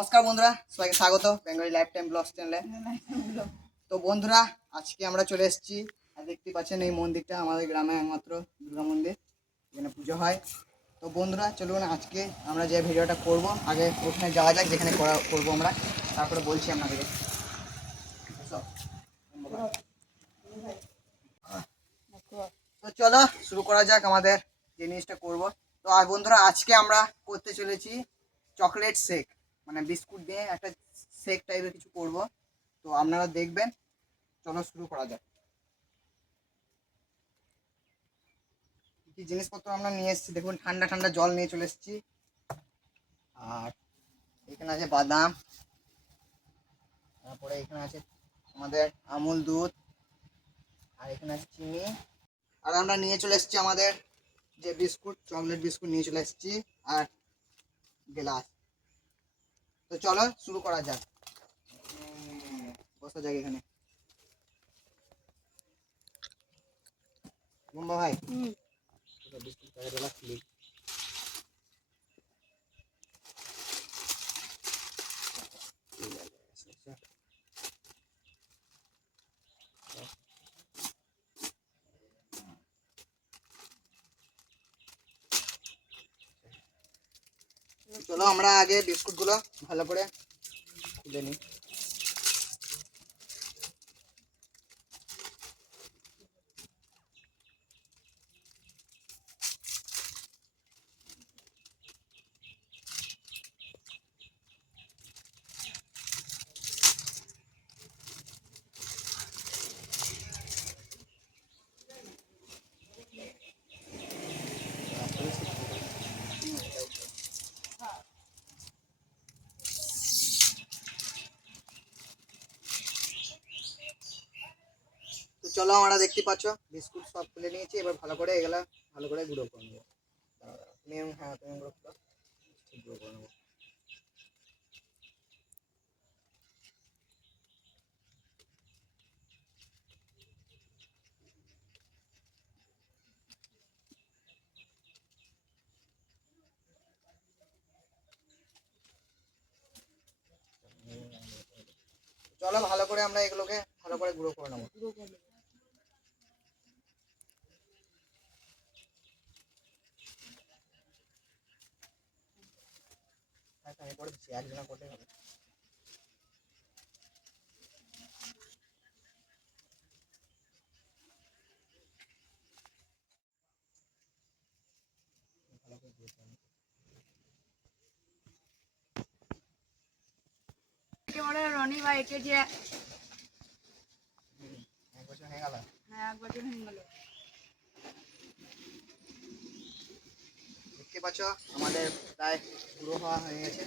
নমস্কার বন্ধুরা, সবাইকে স্বাগত বেঙ্গলি লাইফ টাইম ব্লগস চ্যানেলে। তো বন্ধুরা, আজকে আমরা চলে এসেছি আর দেখতে পাচ্ছেন এই মন্দিরটা আমাদের গ্রামে একমাত্র দুর্গা মন্দির, এখানে পুজো হয়। তো বন্ধুরা চলুন আজকে আমরা যে ভিডিওটা করব, আগে ওখানে যাওয়া যাক যেখানে করবো আমরা, তারপরে বলছি আপনাদেরকে। তো চলো শুরু করা যাক আমাদের যে জিনিসটা করবো। তো আর বন্ধুরা, আজকে আমরা করতে চলেছি চকলেট শেক, মানে বিস্কুট দিয়ে একটা শেক টাইপের কিছু করব। তো আপনারা দেখবেন, চলো শুরু করা যাক। কি জিনিসপত্র আমরা নিয়ে এসেছি দেখুন, ঠান্ডা ঠান্ডা জল নিয়ে চলে এসেছি, আর এখানে আছে বাদাম, তারপরে এখানে আছে আমাদের আমুল দুধ, আর এখানে আছে চিনি, আর আমরা নিয়ে চলে এসেছি আমাদের যে বিস্কুট, চকলেট বিস্কুট নিয়ে চলে এসেছি, আর গ্লাস। তো চলো শুরু করা যাক। বসা যাক এখানে। বুম্বা ভাই, বিস্কুট প্যাকেটওয়ালা খুলি। চলো আমরা আগে বিস্কুটগুলো ভালো করে খুলে নিই। তো চলো, আমরা দেখতে পাচ্ছ বিস্কুট সব খুলে নিয়েছি, এবার ভালো করে এগুলা ভালো করে গুঁড়ো করে নেবো। হ্যাঁ, তুমি গুঁড়ো করো, ঠিক গুঁড়ো করে নেবো। চলো ভালো করে আমরা এগুলোকে ভালো করে গুঁড়ো করে নেবো। আমি করে দিচ্ছি, একজনা করতে হবে। ভালো করে গুঁড়ো করে নেবো। রনি ভাইকে যে 1 বছর হয়ে গেল। হ্যাঁ 1 বছর হয়ে গেল। দেখতে পাচ্ছ আমাদের প্রায় গুঁড়ো হওয়া হয়ে গেছে,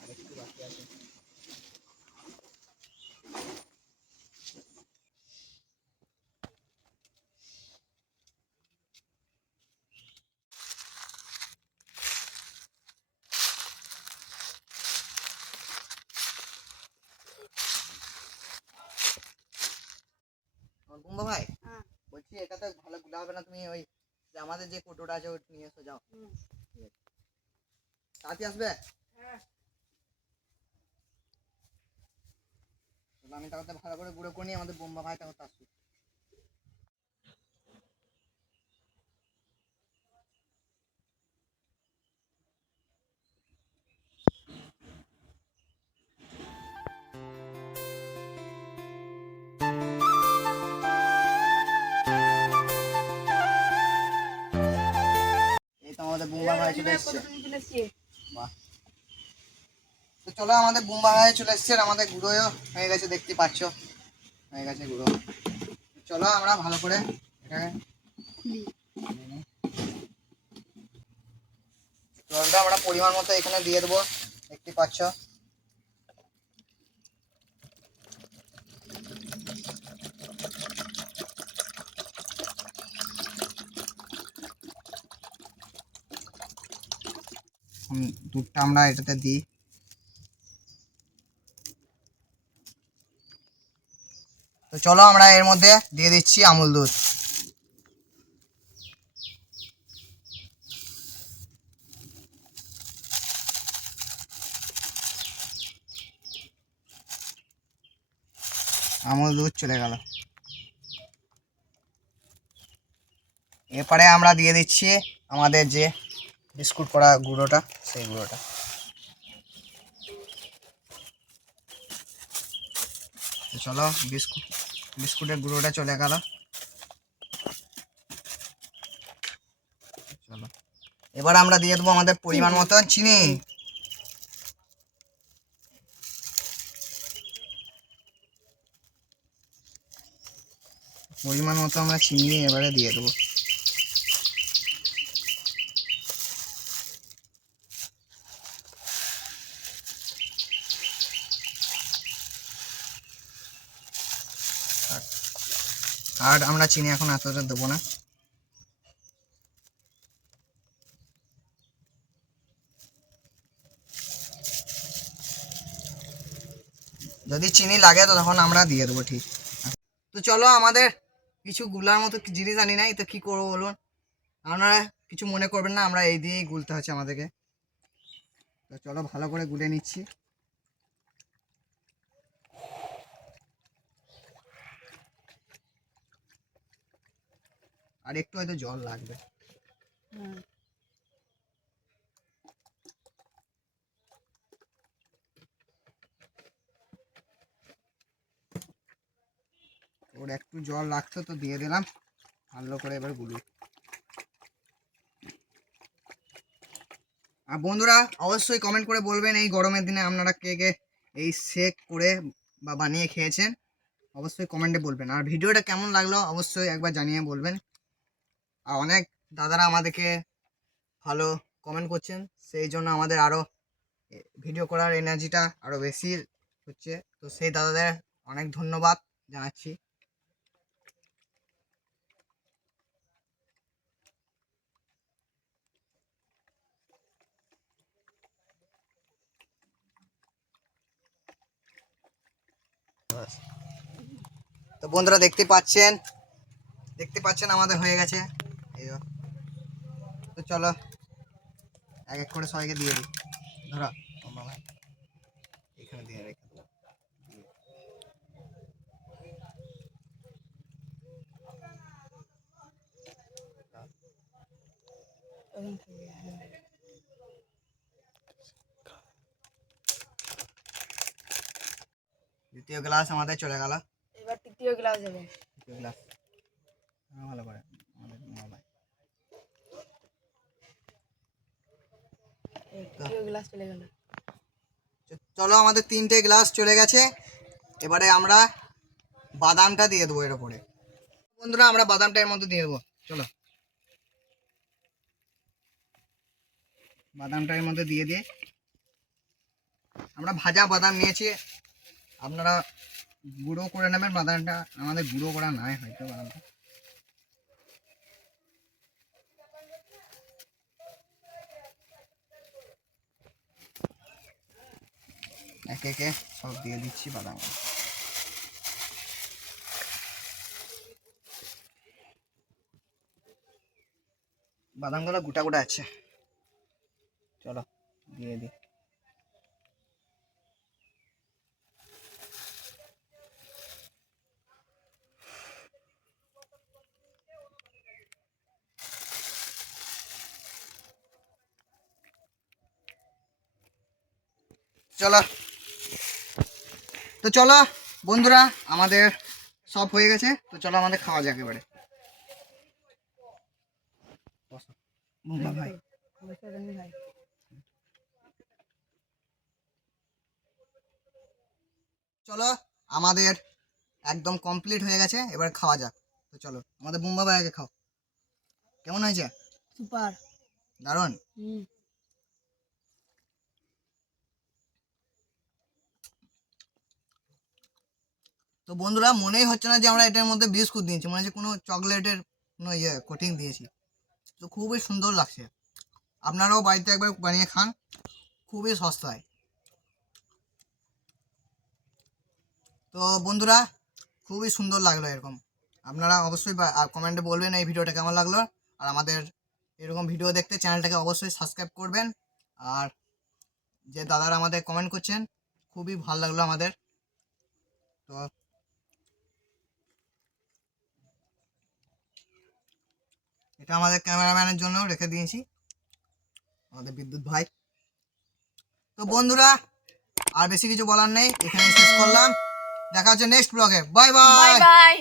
আর একটু বাকি আছে। বুম্বা ভাই, হ্যাঁ বলছি এটা তো ভালো গুলা হবে না, তুমি ওই যে আমাদের যে কোটোটা আছে ওটা নিয়ে এসো, যাও। তাড়াতাড়ি আসবে। হ্যাঁ তাহলে আমি তাহলে ভালো করে গুঁড়ো করে নিই, আমাদের বুম্বা ভাই তাহলে আসবে। এই তো আমাদের বুম্বা ভাই চলে এসছে। বাহ। তো চলো আমাদের বুম্বা ভাই চলে এসছে, আর আমাদের গুঁড়ো হয়ে গেছে, দেখতে পাচ্ছ হয়ে গেছে গুঁড়ো। চলো আমরা ভালো করে এটাকে জলটা আমরা পরিমাণ মতো এখানে দিয়ে দেবো, দেখতে পাচ্ছ। দুধটা আমরা এটাতে দিই। তো চলো আমরা এর মধ্যে দিয়ে দিচ্ছি আমুল দুধ। আমুল দুধ চলে গেল। এরপরে আমরা দিয়ে দিচ্ছি আমাদের যে বিস্কুট করা গুঁড়োটা, সেই গুঁড়োটা। তো চলো বিস্কুটের গুঁড়োটা চলে গেল। চলো এবার আমরা দিয়ে দেবো আমাদের পরিমাণ মতো চিনি। পরিমাণ মতো আমরা চিনি এবারে দিয়ে দেবো। আর আমরা চিনি এখন এতটা দেবো না। যদি চিনি লাগে তো তখন আমরা দিয়ে দেবো, ঠিক। তো চলো আমাদের কিছু গুলার মতো জিনিস আনি নাই, তো কি করবো বলুন, আপনারা কিছু মনে করবেন না, আমরা এই দিয়েই গুলতে হচ্ছে আমাদেরকে। তো চলো ভালো করে গুলে নিচ্ছি। আর একটু হয়তো জল লাগবে। ওর একটু জল লাগতো তো দিয়ে দিলাম, ভালো করে এবার গুলি। আর বন্ধুরা অবশ্যই কমেন্ট করে বলবেন এই গরমের দিনে আপনারা কে কে এই শেক করে বা বানিয়ে খেয়েছেন, অবশ্যই কমেন্টে বলবেন। আর ভিডিওটা কেমন লাগলো অবশ্যই একবার জানিয়ে বলবেন। আর অনেক দাদারা আমাদেরকে ভালো কমেন্ট করছেন, সেই জন্য আমাদের আরও ভিডিও করার এনার্জিটা আরও বেশি হচ্ছে। তো সেই দাদাদের অনেক ধন্যবাদ জানাচ্ছি। তো বন্ধুরা দেখতে পাচ্ছেন আমাদের হয়ে গেছে। এই তো চলো এক এক করে সবাইকে দিয়ে দিই। ধরো বাবা, এখানে দিয়ে রেখে দেবো। দ্বিতীয় গ্লাস আমাদের চলে গেল। এবার তৃতীয় গ্লাস দেবে। তৃতীয় গ্লাস ভালো করে আমাদের মোবাইল। তৃতীয় গ্লাস চলে গেল। চলো আমাদের 3টে গ্লাস চলে গেছে। এবারে আমরা বাদামটা দিয়ে দেবো এর উপরে। বন্ধুরা আমরা বাদামটা এর মধ্যে দিয়ে দেবো। চলো বাদামটা এর মধ্যে দিয়ে আমরা ভাজা বাদাম নিয়েছি, আপনারা গুঁড়ো করে নেবেন বাদামটা, আমাদের গুঁড়ো করা নাই হয়তো বাদামটা। একে একে সব দিয়ে দিচ্ছি বাদাম। বাদামগুলো গোটা গোটা আছে, চলো দিয়ে দিই। চলো তো চলো বন্ধুরা আমাদের সব হয়ে গেছে, তো চলো আমাদের খাওয়া যাক এবারে। ভাই চলো আমাদের একদম কমপ্লিট হয়ে গেছে, এবার খাওয়া যাক। তো চলো আমাদের বুম্বা ভাই আগে খাও। কেমন হয়েছে? সুপার, দারুণ। তো বন্ধুরা মনেই হচ্ছে না যে আমরা এটার মধ্যে বিস্কুট দিয়েছি, মনে হচ্ছে কোনো চকলেটের কোনো কোটিং দিয়েছি। তো খুবই সুন্দর লাগছে, আপনারাও বাড়িতে একবার বানিয়ে খান, খুবই সস্তায়। তো বন্ধুরা খুবই সুন্দর লাগলো এরকম, আপনারা অবশ্যই কমেন্টে বলবেন এই ভিডিওটা কেমন লাগলো। আর আমাদের এরকম ভিডিও দেখতে চ্যানেলটাকে অবশ্যই সাবস্ক্রাইব করবেন। আর যে দাদারা আমাদের কমেন্ট করছেন খুবই ভালো লাগলো আমাদের। তো এটা আমাদের ক্যামেরাম্যানের জন্য রেখে দিয়েছি, আমাদের বিদ্যুৎ ভাই। তো বন্ধুরা আর বেশি কিছু বলার নেই, এখানে শেষ করলাম। দেখা হচ্ছে নেক্সট ব্লগে। Bye bye bye. বাই।